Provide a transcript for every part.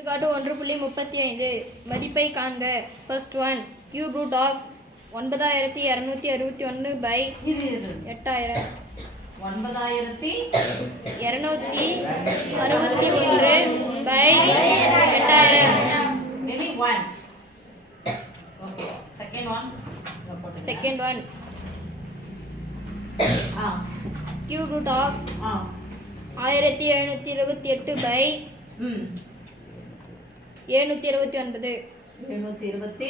எடுத்துக்காட்டு 1.35 மதிப்பை காண்க. First one, cube root of 9261 by 8000. 9261 by 8000. Really one. Okay. Second one. Second one, cube root of 1728 by 729. 729.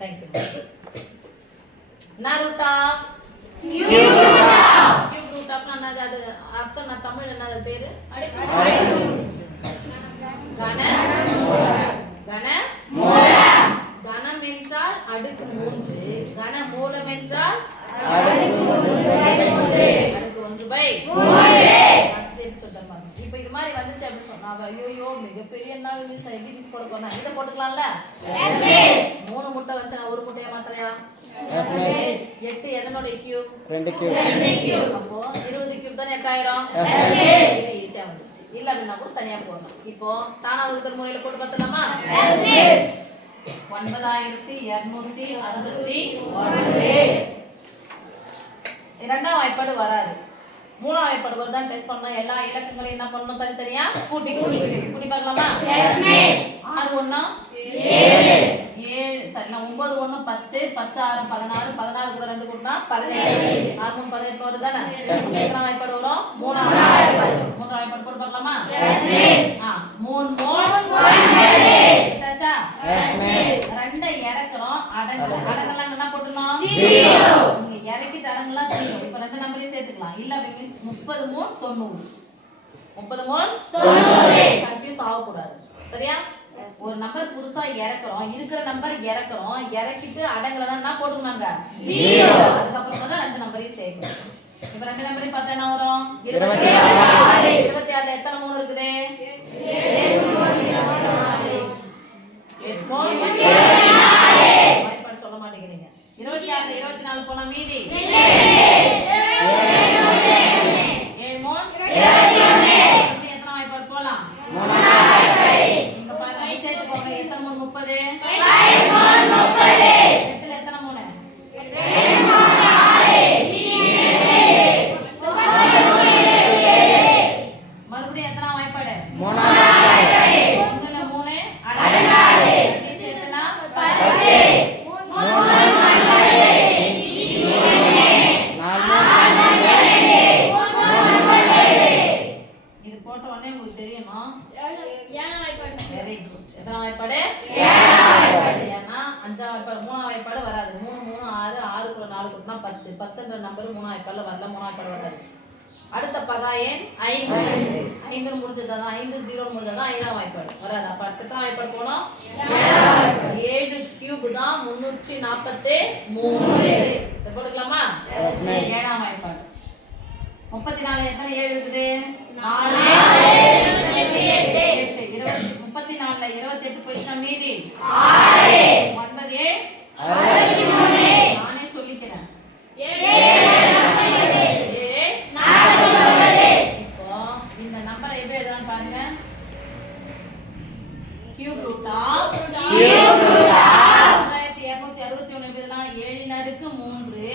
Thank you. Naruto. Cube root of அது அர்த்தம் நான் தமிழ் என்ன பேரு? கணம் என்றால் அடுக்கு 3, கனமூலம் என்றால் அடுக்கு 1/3 சொல்றேன். இப்போ இது மாதிரி வந்துச்சு அப்படி சொன்னா ஐயோ மிகப்பெரிய என்ன மிஸ் எப்படி மிஸ் போட போறேன் இத போட்டுக்கலாம்ல. S miss. 3 முட்டை வச்சா ஒரு முட்டையை மாத்திரையா? Yes miss. 8 எதனோட கியூப்? 2 கியூப். அப்போ 20 கியூப் தான் 8000. Yes miss. இது ஈஸியா வந்துச்சு. இல்ல அப்படினா கூட தனியா போடணும். இப்போ தானா வகுத்தல் முறையில போட்டு பார்த்தலாமா? Yes miss. 9261 இரண்டாம் வாய்ப்பாடு வராது. மூணாம் வாய்ப்பாடு வருதான் டெஸ்ட் பண்ணனும். எல்லா இலக்கங்களையும் என்ன பண்ணனும்? தனித்தனியா கூட்டி பார்க்கலாமா? Yes miss. 6 1 7 சரி 9 1 10 10 6 16 16 கூட 2 கூட்டினா 17 6 3 18 வருதானே? Yes miss. மூணாம் வாய்ப்பாடு வரும். மூணாம் வாய்ப்பாடு போட்டு பார்க்கலாமா? Yes miss. 3 9 கேட்டாச்சா? Yes miss. ரெண்டை இறக்குறோம். அடங்கலாம் என்ன போடணும்? 0. இங்க இறக்கிட்டு அடங்கலாம் 0. இப்போ ரெண்டு நம்பரையும் சேர்த்துக்கலாம். இல்ல மிஸ் 30 3 90. 30 3 90. கன்ஃபியூஸ் ஆக கூடாது. சரியா? ஒரு நம்பர் புதுசா இறக்குறோம். இருக்கிற நம்பர் இறக்குறோம். இறக்கிட்டு அடங்கலனா என்ன போடுவாங்க? 0. அதுக்கு அப்புறம் தான் ரெண்டு நம்பரையும் சேர்க்கணும். இப்போ ரெண்டு நம்பரையும் பார்த்தா என்ன வரும்? 26. 26ல எத்தனை 3 இருக்குது? 7 3 24. 8 3 24. வாய்ப்பாடு சொல்ல மாட்டேங்கிறீங்க. 26ல 24 போனா மீதி 7 3 21. எத்தனை வாய்ப்பாடு போலாம்? 3 வாய்ப்பாடு. நீங்க பாருங்க சேர்த்துக்கோங்க. எத்தனை 3 30? 5 3 30. 8ல எத்தனை 3? 2 3 6. மறுபடியும் எத்தனை வாய்ப்பாடு? 3 வாய்ப்பாடு. 1ல 3 அடங்காது. நீ சேர்த்தனா 10. 3 இது போட்ட உடனே உங்களுக்கு தெரியுமா? ஏழாம் வாய்ப்பாடு. Very good. எத்தனை வாய்ப்பாடு? ஏழாம் வாய்ப்பாடு. ஏன்னா அஞ்சாம் வாய்ப்பாடு மூணாம் வாய்ப்பாடு வராது. 3 3 6 6 கூட 4 கூட்டினா 10. 10ன்ற நம்பர் மூணாம் வாய்ப்பாடுல வரல. மூணாம் வாய்ப்பாடு வராது. அடுத்த பகா எண் 5. 5 முடிஞ்சதான் 5 0 முடிஞ்சதான் 5ஆம் வாய்ப்பாடு வராது. அப்ப அடுத்த வாய்ப்பாடு போலாம். 7 கியூப் தான் 343. இத போட்டுக்கலாமா? Yes miss. 7ஆம் வாய்ப்பாடு. 34 எத்தனை 7 இருக்குது? 4 34ல 28 போயிடுச்சா மீதி 6. 9 7 63. நானே சொல்லிக்கிறேன். 7 49. இப்போ இந்த நம்பரை எப்படி எழுதலாம் பாருங்க. கியூப் ரூட் ஆஃப் 1261 எழுதலாம். 7 ன் அடுக்கு 3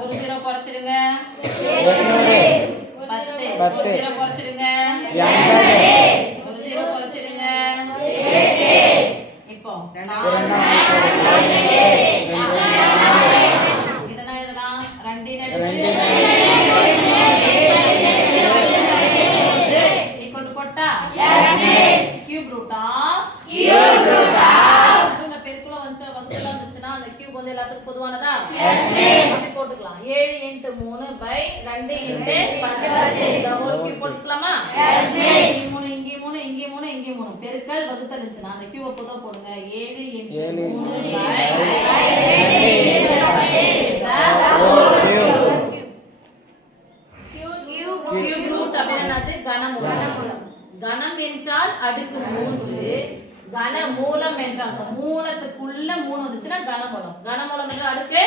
ஒரு 0 குறைச்சிடுங்க. 10 ஒரு 0 குறைச்சிடுங்க. 80 ஒரு 0 குறைச்சிடுங்க. 8 இப்போ இதெல்லாம் எழுதலாம். 2 ன் அடுக்கு ஈக்குவல் போட்டா yes miss. Cube root of நடுவுல பெருக்குல வகுத்துல வந்துச்சுனா அந்த கியூப் வந்து எல்லாத்துக்கும் பொதுவானதா? Yes miss. போட்டுக்கலாம். 7 × 3 பை 2 × 10. இத ஒரு கியூப் போட்டுக்கலாமா? Yes miss. 3 இங்க 3 இங்க 3 இங்க 3 பெருக்கல் வகுத்தல் இருந்துச்சுனா அந்த கியூப பொதுவா போடுங்க. 7 × 3 பை 2 கியூப் ரூட் ரூட் அப்படின்னா கனமூலம். கணம் என்றால் அடுக்கு 3, கனமூலம் என்றால் அந்த மூலத்துக்குள்ள 3 வந்துச்சுன்னா கனமூலம். கனமூலம் என்றால் அடுக்கு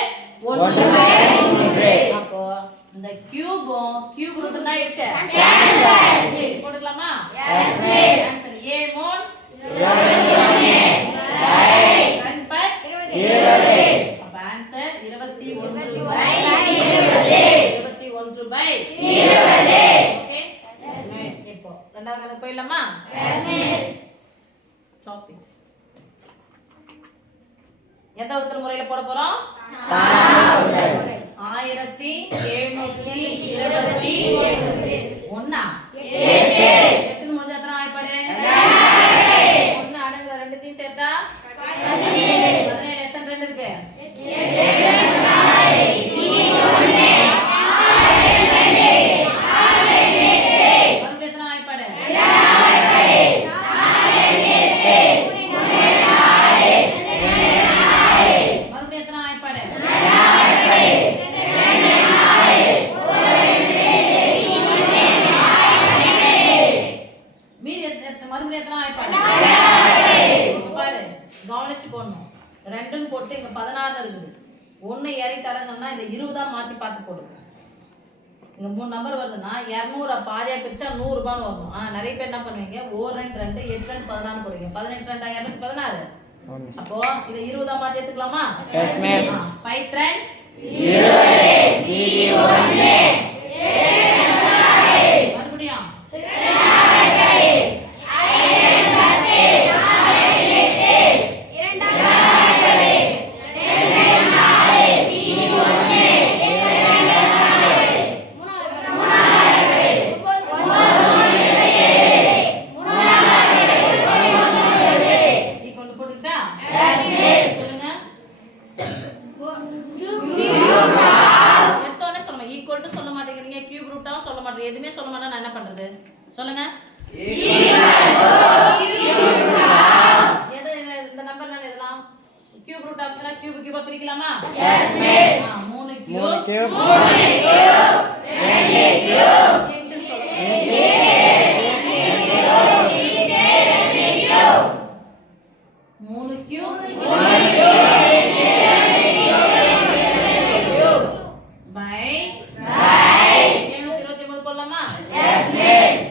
1/3. அப்போ இந்த கியூப் ரூட் என்ன ஆயிடுச்சு? கேன்சல். போட்டுக்கலாமா? Yes miss. 7 3 21 அப்ப ஆன்சர் 21/20. ஓகே இப்போ ரெண்டாவது கணக்கு போயிடலாமா? Yes miss. டாபிக்ஸ் எந்த உத்தர முறையில போட போறோம்? 1727 ஒண்ணா 8 முடிஞ்சா எத்தனை வாய்ப்பாடு? 1 அடங்குற ரெண்டுத்தையும் சேர்த்தா 17. எத்தனை 2 இருக்கு? மறுபடியும் எத்தனை வாய்ப்பாடு? மறுபடியும் எத்தனை வாய்ப்பாடு? மீதி மறுபடியும் எத்தனை வாய்ப்பாடு? பாரு கவனிச்சு போடணும். 2ன்னு போட்டு இங்க 16 இருக்குது. 1 ஏறிட்டு அடங்கன்னா இந்த 20 மாத்தி பார்த்து போடுங்க. இங்க 3 நம்பர் வருதுன்னா 200 பாதியா பிரிச்சா 100 ரூபாய்னு வரும். நிறைய பேர் என்ன பண்ணுவீங்க 1 2 2 8 2 16 போடுவீங்க. 18 2 216. அப்போ இத 20 மாத்தி எடுத்துக்கலாமா? Yes miss. 5 3 20 மீதி 1 மறுபடியும் எதுமே சொல்ல மாட்டா நான் என்ன பண்றது சொல்லுங்க? இந்த நம்பர் நான் இதெல்லாம் கியூப் ரூட் ஆப்ஷனா கியூபா பிரிக்கலாமா? Yes miss. 3 cube 2 cube 3 cube by 729 போடலாமா? Yes miss.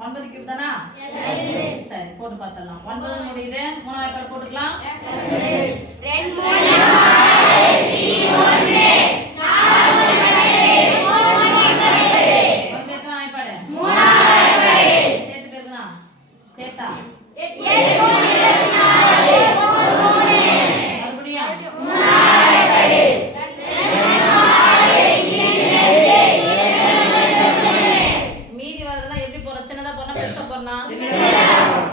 9 கியூப் தானா? Yes miss. சரி போட்டு பார்த்தலாம். 9 முடியுது. மூணாவது வாய்ப்பாடு போட்டுக்கலாம். Yes miss. 2 3 4 எத்தனை வாய்ப்பாடு? மூணாவது வாய்ப்பாடு. சேர்த்து பேருனா சேர்த்தா 8 மறுபடியும் மீதி வரதெல்லாம் எப்படி போற? சின்னதா போனா பெருசா போனா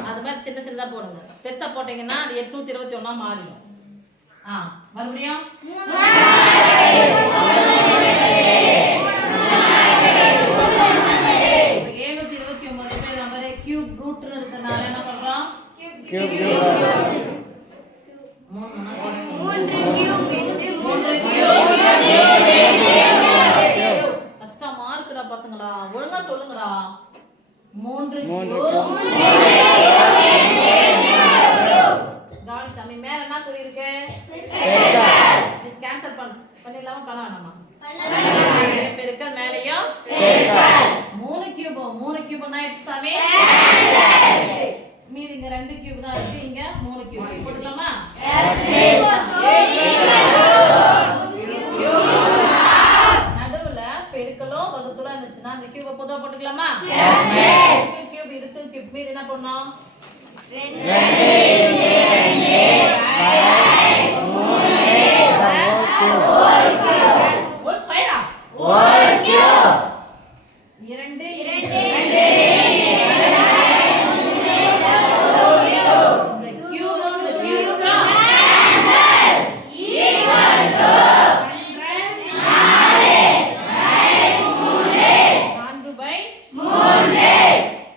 அது மாதிரி சின்னதா போடுங்க. பெருசா போட்டீங்கன்னா அது 821 மாறிடும். மறுபடியும் 729 பேர் நம்பரே கியூப் ரூட்னு இருக்கனால என்ன பண்றோம்? கியூப் கஷ்டமா இருக்குடா பசங்களா, ஒழுங்கா சொல்லுங்கடா. 3 கவனி சாமி. மேல என்ன குறி இருக்கு? மிஸ் கேன்சல் பண்ணிடலாமா? பண்ண வேணாமா? பெருக்கல் மேலையும் 3 கியூப் என்ன ஆயிடுச்சு சாமி? மீதி இங்க 2 கியூப் தான் இருக்கு. இங்க 3 கியூப் போட்டுக்கலாமா? நடுவுல பெருக்கலோ வகுத்தலோ இருந்துச்சுன்னா அந்த கியூபை பொதுவா போட்டுக்கலாமா? கியூப் இருக்கு. கியூப் மீதி என்ன பண்ணணும்? 2